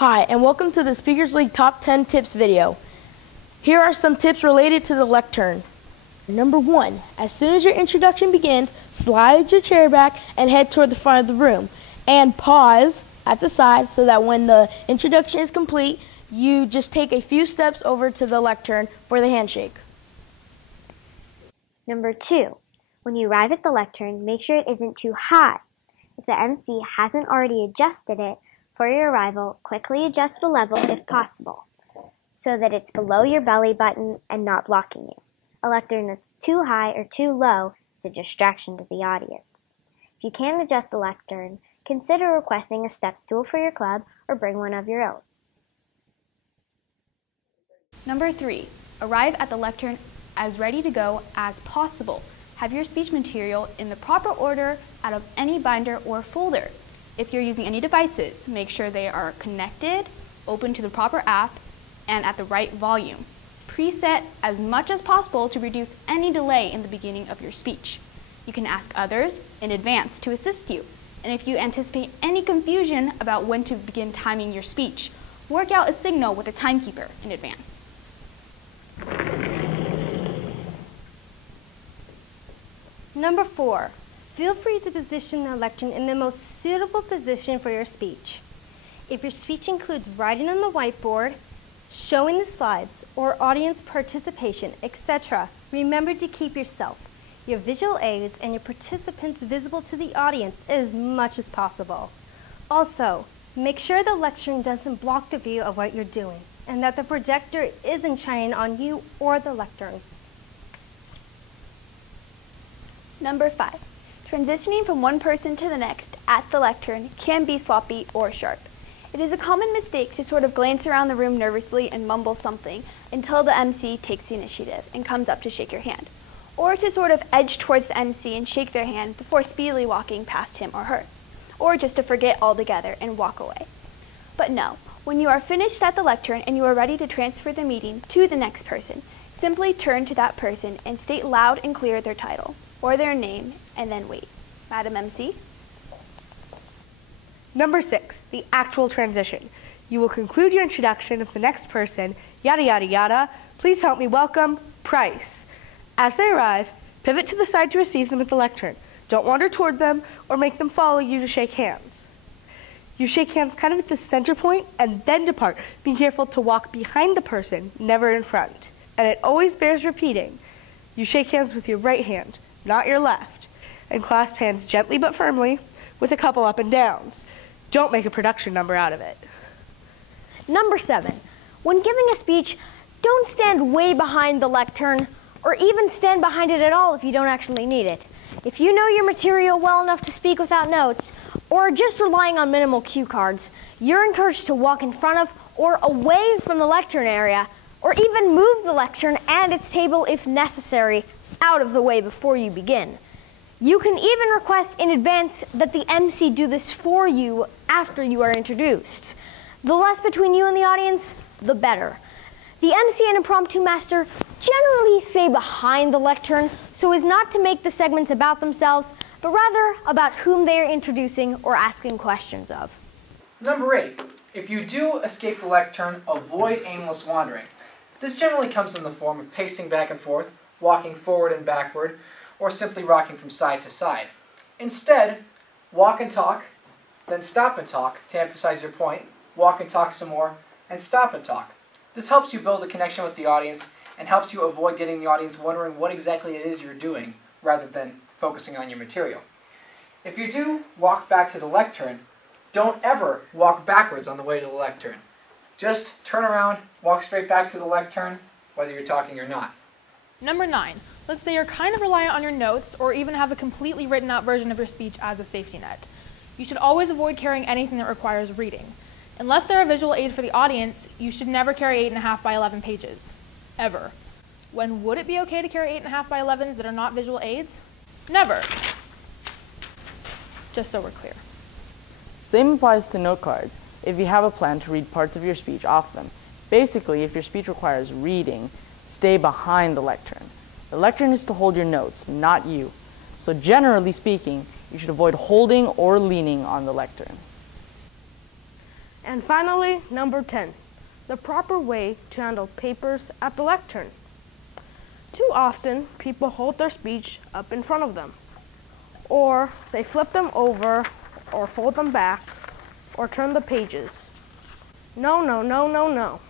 Hi, and welcome to the Speakers League Top 10 Tips video. Here are some tips related to the lectern. Number 1, as soon as your introduction begins, slide your chair back and head toward the front of the room. And pause at the side so that when the introduction is complete, you just take a few steps over to the lectern for the handshake. Number 2, when you arrive at the lectern, make sure it isn't too high. If the MC hasn't already adjusted it, for your arrival, quickly adjust the level if possible, so that it's below your belly button and not blocking you. A lectern that's too high or too low is a distraction to the audience. If you can't adjust the lectern, consider requesting a step stool for your club or bring one of your own. Number 3, arrive at the lectern as ready to go as possible. Have your speech material in the proper order out of any binder or folder. If you're using any devices, make sure they are connected, open to the proper app, and at the right volume. Preset as much as possible to reduce any delay in the beginning of your speech. You can ask others in advance to assist you. And if you anticipate any confusion about when to begin timing your speech, work out a signal with a timekeeper in advance. Number 4, feel free to position the lectern in the most suitable position for your speech. If your speech includes writing on the whiteboard, showing the slides, or audience participation, etc., remember to keep yourself, your visual aids, and your participants visible to the audience as much as possible. Also, make sure the lectern doesn't block the view of what you're doing, and that the projector isn't shining on you or the lectern. Number 5, transitioning from one person to the next at the lectern can be sloppy or sharp. It is a common mistake to sort of glance around the room nervously and mumble something until the MC takes the initiative and comes up to shake your hand, or to sort of edge towards the MC and shake their hand before speedily walking past him or her, or just to forget altogether and walk away. But no, when you are finished at the lectern and you are ready to transfer the meeting to the next person, simply turn to that person and state loud and clear their title or their name, and then wait. Madam MC? Number 6, the actual transition. You will conclude your introduction with the next person, yada yada yada. Please help me welcome Price. As they arrive, pivot to the side to receive them at the lectern. Don't wander toward them or make them follow you to shake hands. You shake hands kind of at the center point and then depart. Be careful to walk behind the person, never in front. And it always bears repeating. You shake hands with your right hand, not your left, and clasp hands gently but firmly with a couple up and downs. Don't make a production number out of it. Number 7, when giving a speech, don't stand way behind the lectern or even stand behind it at all if you don't actually need it. If you know your material well enough to speak without notes or just relying on minimal cue cards, you're encouraged to walk in front of or away from the lectern area or even move the lectern and its table if necessary out of the way before you begin. You can even request in advance that the MC do this for you after you are introduced. The less between you and the audience, the better. The MC and impromptu master generally stay behind the lectern so as not to make the segments about themselves, but rather about whom they are introducing or asking questions of. Number 8, if you do escape the lectern, avoid aimless wandering. This generally comes in the form of pacing back and forth, walking forward and backward, or simply rocking from side to side. Instead, walk and talk, then stop and talk to emphasize your point, walk and talk some more, and stop and talk. This helps you build a connection with the audience and helps you avoid getting the audience wondering what exactly it is you're doing rather than focusing on your material. If you do walk back to the lectern, don't ever walk backwards on the way to the lectern. Just turn around, walk straight back to the lectern, whether you're talking or not. Number 9, let's say you're kind of reliant on your notes or even have a completely written out version of your speech as a safety net. You should always avoid carrying anything that requires reading. Unless they're a visual aid for the audience, you should never carry 8.5 by 11 pages. Ever. When would it be okay to carry 8.5 by 11s that are not visual aids? Never. Just so we're clear. Same applies to note cards if you have a plan to read parts of your speech off them. Basically, if your speech requires reading, stay behind the lectern. The lectern is to hold your notes, not you. So generally speaking, you should avoid holding or leaning on the lectern. And finally, number 10, the proper way to handle papers at the lectern. Too often, people hold their speech up in front of them, or they flip them over, or fold them back, or turn the pages. No, no, no, no, no.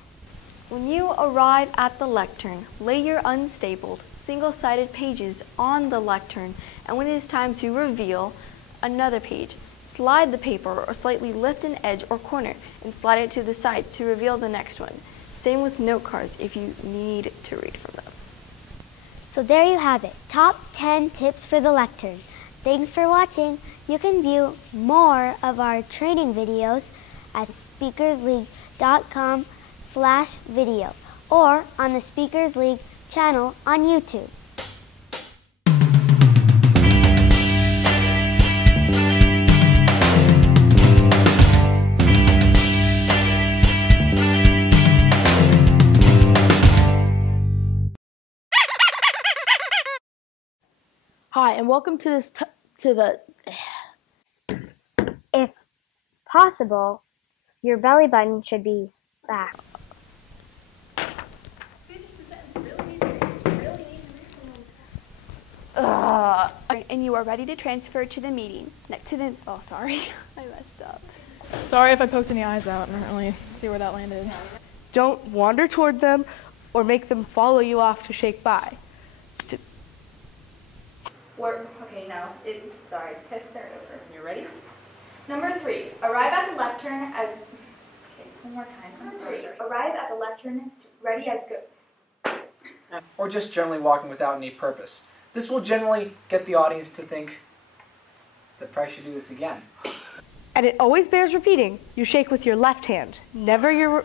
When you arrive at the lectern, lay your unstapled, single-sided pages on the lectern, and when it is time to reveal another page, slide the paper or slightly lift an edge or corner and slide it to the side to reveal the next one. Same with note cards if you need to read from them. So there you have it, top 10 tips for the lectern. Thanks for watching. You can view more of our training videos at speakersleague.com/video or on the Speakers League channel on YouTube. Hi, and welcome to this If possible, your belly button should be back. And you are ready to transfer to the meeting. Next to the, oh sorry, I messed up. Sorry if I poked any eyes out. I don't really see where that landed. Don't wander toward them or make them follow you off to shake by. Okay, now, sorry, let's start over. You ready? Number 3, arrive at the lectern as, okay, one more time. Number 3, arrive at the lectern ready as good. Or just generally walking without any purpose. This will generally get the audience to think that Price should do this again. And it always bears repeating, you shake with your left hand, never your